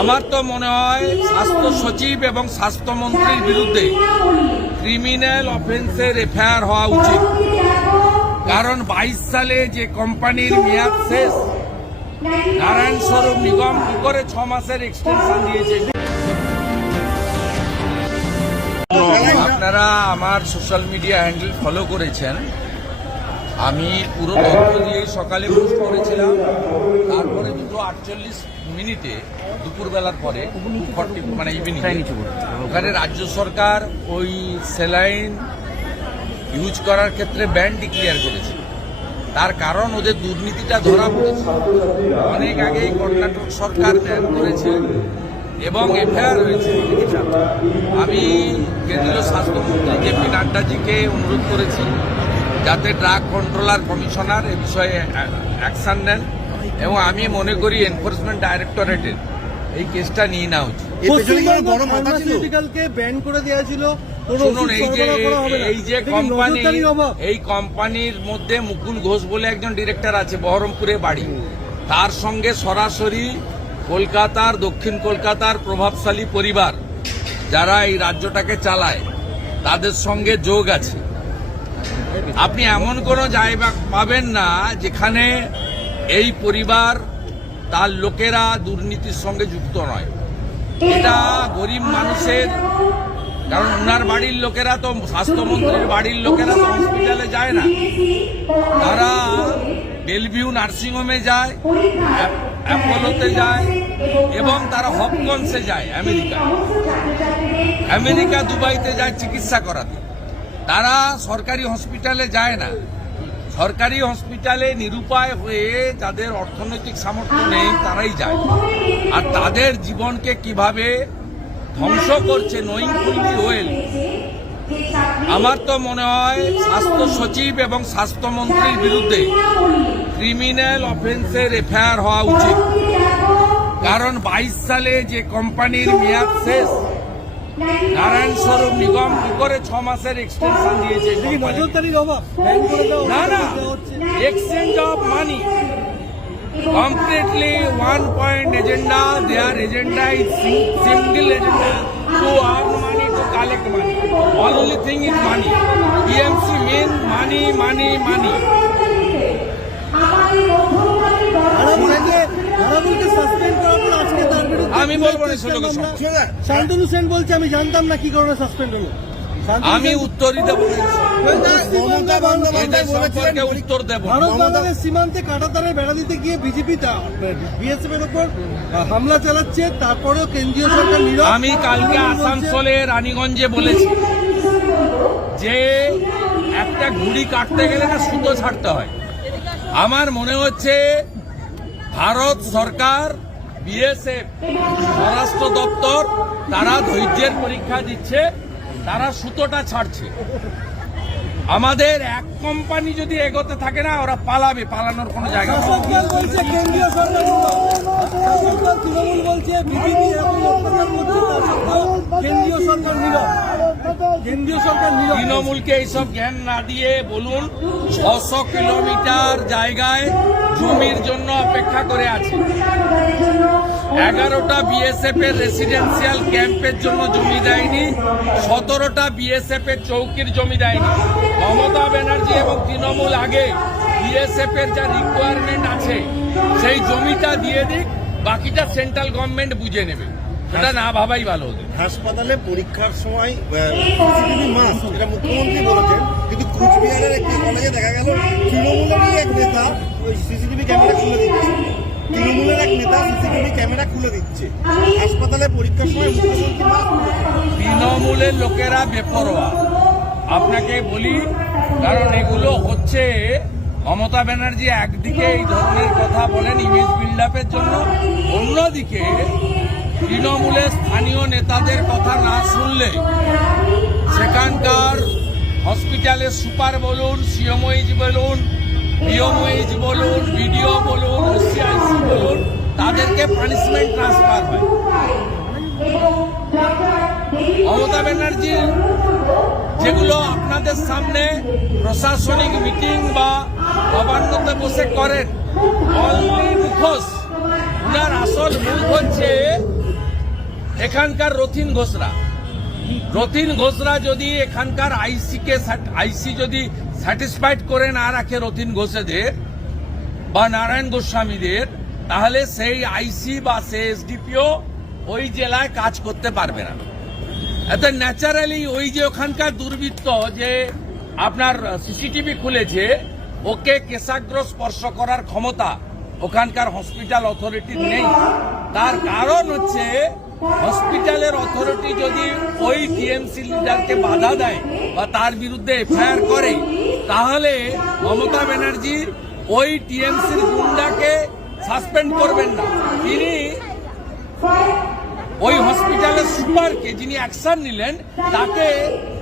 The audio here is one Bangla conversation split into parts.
আমার তো মনে হয় স্বাস্থ্য সচিব এবং স্বাস্থ্যমন্ত্রীর বিরুদ্ধে ক্রিমিনাল অফেন্সের এফআইআর হওয়া উচিত। কারণ 22 সালে যে কোম্পানির মেয়াদ শেষ, নারায়ণ স্বরূপ নিগম কি করে 6 মাসের এক্সটেনশন দিয়েছে। আপনারা আমার সোশ্যাল মিডিয়া হ্যান্ডেল ফলো করেছেন। আমি পুরো তথ্য দিয়ে সকালে পোস্ট করেছিলাম, তারপরে 2:48 দুপুরবেলার পরে মানে ইভিনিং ওখানে রাজ্য সরকার ওই স্যালাইন ইউজ করার ক্ষেত্রে ব্যান ডিক্লেয়ার করেছে। তার কারণ ওদের দুর্নীতিটা ধরা পড়েছে। অনেক আগেই কর্ণাটক সরকার ব্যান করেছে এবং এফআইআর হয়েছে। আমি কেন্দ্রীয় স্বাস্থ্যমন্ত্রী জেপি নাড্ডাজিকে অনুরোধ করেছি যাতে ড্রাগ কন্ট্রোলার কমিশনার এ বিষয়ে অ্যাকশন নেন, এবং আমি মনে করি এনফোর্সমেন্ট ডাইরেক্টরেটের এই কেসটা নিয়ে নেওয়া উচিত। শুনুন, এই কোম্পানির মধ্যে মুকুল ঘোষ বলে একজন ডিরেক্টর আছে, বহরমপুরে বাড়ি। তার সঙ্গে সরাসরি কলকাতার, দক্ষিণ কলকাতার প্রভাবশালী পরিবার যারা এই রাজ্যটাকে চালায় তাদের সঙ্গে যোগ আছে। আপনি এমন কোনো জায়গা পাবেন না যেখানে এই পরিবার তার লোকেরা দুর্নীতির সঙ্গে যুক্ত নয়। এটা গরিব মানুষের, কারণ ওনার বাড়ির লোকেরা তো, স্বাস্থ্যমন্ত্রীর বাড়ির লোকেরা তো হসপিটালে যায় না, তারা বেলভিউ নার্সিংহোমে যায়, অ্যাপোলোতে যায় এবং তারা হপকন্সে যায়, আমেরিকা দুবাইতে যায় চিকিৎসা করাতে। তারা সরকারি হসপিটালে যায় না। সরকারি হসপিটালে নিরুপায় হয়ে যাদের অর্থনৈতিক সামর্থ্য নেই তারাই যায়। আর তাদের জীবনকে কিভাবে ধ্বংস করছে নোয়িংফুলি ওয়েল। আমার তো মনে হয় স্বাস্থ্য সচিব এবং স্বাস্থ্যমন্ত্রীর বিরুদ্ধে ক্রিমিনাল অফেন্সের এফআইআর হওয়া উচিত। কারণ 22 সালে যে কোম্পানির মেয়াদ শেষ, নারায়ণ স্বরূপ নিগম কি করে 6 মাসের এক্সটেনশন দিয়েছে। না না, exchange of money completely one point agenda. Their agenda is single agenda to earn money, to collect money. Only thing is money. BMC mean money, money, money. আমি বলবো না, শান্তনু সেন বলছে আমি জানতাম না কি কারণে সাসপেন্ড হলো। আমি উত্তরই দেবো, উত্তর দেবো। ভারত বাংলাদেশ সীমান্তে কাঁটাতারের বেড়া দিতে গিয়ে বিজেপি বিএসএফ এর উপর হামলা চালাচ্ছে, তারপরেও কেন্দ্রীয় সরকার নীরব। আমি কালকে আসানসোলে রানীগঞ্জে বলেছি যে একটা ঘুড়ি কাটতে গেলে না সুতো ছাড়তে হয়। আমার মনে হচ্ছে ভারত সরকার, বিএসএফ, স্বরাষ্ট্র দপ্তর তারা ধৈর্যের পরীক্ষা দিচ্ছে, তারা সুতোটা ছাড়ছে। আমাদের এক কোম্পানি যদি এগোতে থাকে না, ওরা পালাবে, পালানোর কোনো জায়গা নেই। তৃণমূলকে এইসব জ্ঞান না দিয়ে বলুন 600 কিলোমিটার জায়গায় জমির জন্য অপেক্ষা করে আছে। 11টা বিএসএফ এর রেসিডেন্সিয়াল ক্যাম্পের জন্য জমি দেয়নি, 17টা বিএসএফ এর চৌকির জমি দেয়নি। মমতা ব্যানার্জি এবং তৃণমূল আগে বিএসএফ এর যা রিকোয়ারমেন্ট আছে সেই জমিটা দিয়ে দিক, বাকিটা সেন্ট্রাল গভর্নমেন্ট বুঝে নেবে। এটা না ভাবাই ভালো। হাসপাতালে পরীক্ষার সময় এটা মুখ্যমন্ত্রী বলেছেন, কিন্তু কুচবিহারের একটি কলেজে দেখা গেল তৃণমূলেরই এক নেতা সিসিটিভি ক্যামেরা খুলে দিচ্ছে। হাসপাতালে পরীক্ষার সময় তৃণমূলের লোকেরা বেপরোয়া। আপনাকে বলি, কারণ এগুলো হচ্ছে মমতা ব্যানার্জি একদিকে এই ধরনের কথা বলেন ইমেজ বিল্ড আপের জন্য, অন্যদিকে তৃণমূলের স্থানীয় নেতাদের কথা না শুনলে সেখানকার হসপিটালের সুপার বলুন, সিএমওইচ বলুন, বিএমওইচ বলুন, বিডিও বলুন, ওসিআইসি বলুন, তাদেরকে পানিশমেন্ট ট্রান্সফার হয়। মমতা ব্যানার্জি যেগুলো আপনাদের সামনে প্রশাসনিক মিটিং বা নবান্নতে বসে করেন, অনলি মুখোশ। উনার আসল মুখ হচ্ছে এখানকার রথিন ঘোষরা যদি এখানকার আইসি যদি স্যাটিসফাইড করে না রাখে রথিন ঘোষেদের বা নারায়ণ গোস্বামীদের, তাহলে সেই আইসি বা সে এসডিপিও ওই জেলায় কাজ করতে পারবে না। এত ন্যাচারালি ওই যে ওখানকার দুর্বৃত্ত যে আপনার সিসিটিভি খুলেছে, ওকে কেশাগ্র স্পর্শ করার ক্ষমতা ওখানকার হসপিটাল অথরিটির নেই। তার কারণ হচ্ছে হসপিটালের অথরিটি যদি ওই টিএমসি লিডারকে বাধা দেয় বা তার বিরুদ্ধে এফআইআর করে, তাহলে মমতা ব্যানার্জি ওই টিএমসির গুন্ডাকে সাসপেন্ড করবেন না, তিনি ওই হসপিটালের সুপারকে যিনি অ্যাকশন নিলেন তাকে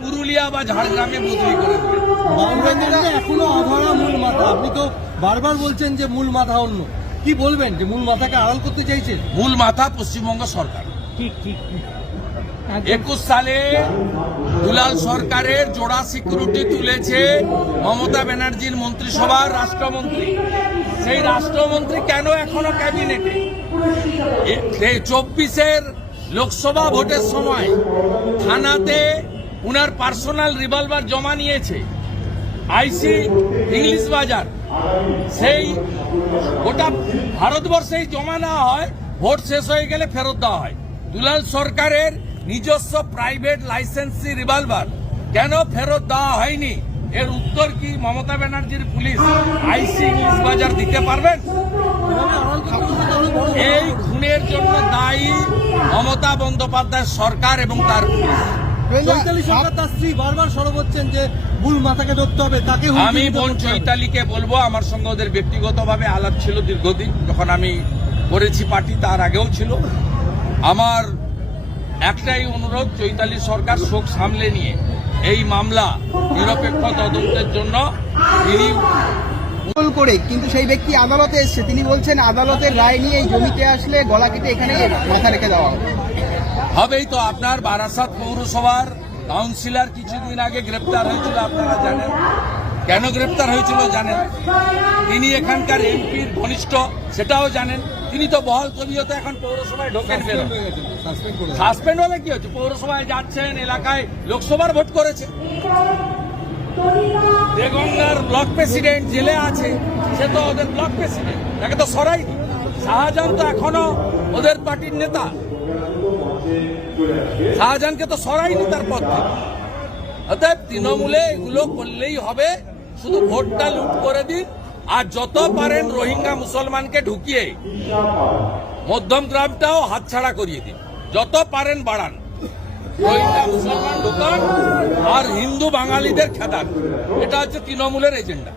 পুরুলিয়া বা ঝাড়গ্রামে বদলি করে দেবেন। বাবুরাজেরা এখনো অধরা মূল মাথা, আপনি তো বারবার বলছেন যে মূল মাথা অন্য, কি বলবেন যে মূল মাথাকে আড়াল করতে চাইছেন? মূল মাথা পশ্চিমবঙ্গ সরকার। 21 সালে দুলাল সরকারের জোড়া সিকিউরিটি তুলেছে মমতা ব্যানার্জির মন্ত্রিসভার রাষ্ট্রমন্ত্রী। সেই রাষ্ট্রমন্ত্রী কেন এখনো ক্যাবিনেটে? 24-এর লোকসভা ভোটের সময় থানাতে উনার পার্সোনাল রিভলভার জমা নিয়েছে আইসি ইংলিশ বাজার। সেই গোটা ভারতবর্ষেই জমা নেওয়া হয়, ভোট শেষ হয়ে গেলে ফেরত দেওয়া হয়। দুলাল সরকারের নিজস্ব প্রাইভেট লাইসেন্সি রিভলভার কেন ফেরত দেওয়া হয়নি? এর উত্তর কি মমতা ব্যানার্জির পুলিশ আইসি ইংলিশ বাজার দিতে পারবেন? এই খুনের জন্য দায়ী মমতা বন্দ্যোপাধ্যায় সরকার এবং তার পুলিশ। চৈতালি সরকার তার স্ত্রী বারবার সরব হচ্ছেন যে মূল মাথাকে ধরতে হবে, তাকে আমি বোন চৈতালিকে বলবো, আমার সঙ্গে ওদের ব্যক্তিগতভাবে আলাপ ছিল দীর্ঘদিন, যখন আমি করেছি পার্টি, তার আগেও ছিল। আমার একটাই অনুরোধ, চৈতালি সরকার শোক সামলে নিয়ে এই মামলা নিরপেক্ষ তদন্তের জন্য তিনি করে, কিন্তু সেই ব্যক্তি আদালতে এসছে, তিনি বলছেন আদালতের রায় নিয়ে এই জমিতে আসলে গলা কেটে এখানে মাথা রেখে দেওয়া হবে। হবেই তো। আপনার বারাসাত পৌরসভার কাউন্সিলর কিছুদিন আগে গ্রেপ্তার হয়েছিল, আপনারা জানেন। কেন গ্রেপ্তার হয়েছিল জানেন? তিনি এখানকার এমপির ঘনিষ্ঠ, সেটাও জানেন। তিনি তো বহাল তবিয়তে এখন পৌরসভায় ঢোকেন, বেরোন। সাসপেন্ড হলে কি হচ্ছে? পৌরসভায় যাচ্ছেন, এলাকায় লোকসভার ভোট করেছে। দেগঙ্গার ব্লক প্রেসিডেন্ট জেলে আছে, সে তো ওদের ব্লক প্রেসিডেন্ট, তাকে তো সরাইনি। শাহজাহান তো এখনো ওদের পার্টির নেতা, শাহজাহানকে তো সরাইনি তার পদ থেকে। অতএব তৃণমূলে এগুলো করলেই হবে, শুধু ভোটটা লুট করে দিন, আর যত পারেন রোহিঙ্গা মুসলমানকে ঢুকিয়ে মধ্যমগ্রামটাও হাতছাড়া করিয়ে দিন, যত পারেন বাড়ান, রোহিঙ্গা মুসলমান ঢুকান আর হিন্দু বাঙালিদের খেদান। এটা হচ্ছে তৃণমূলের এজেন্ডা।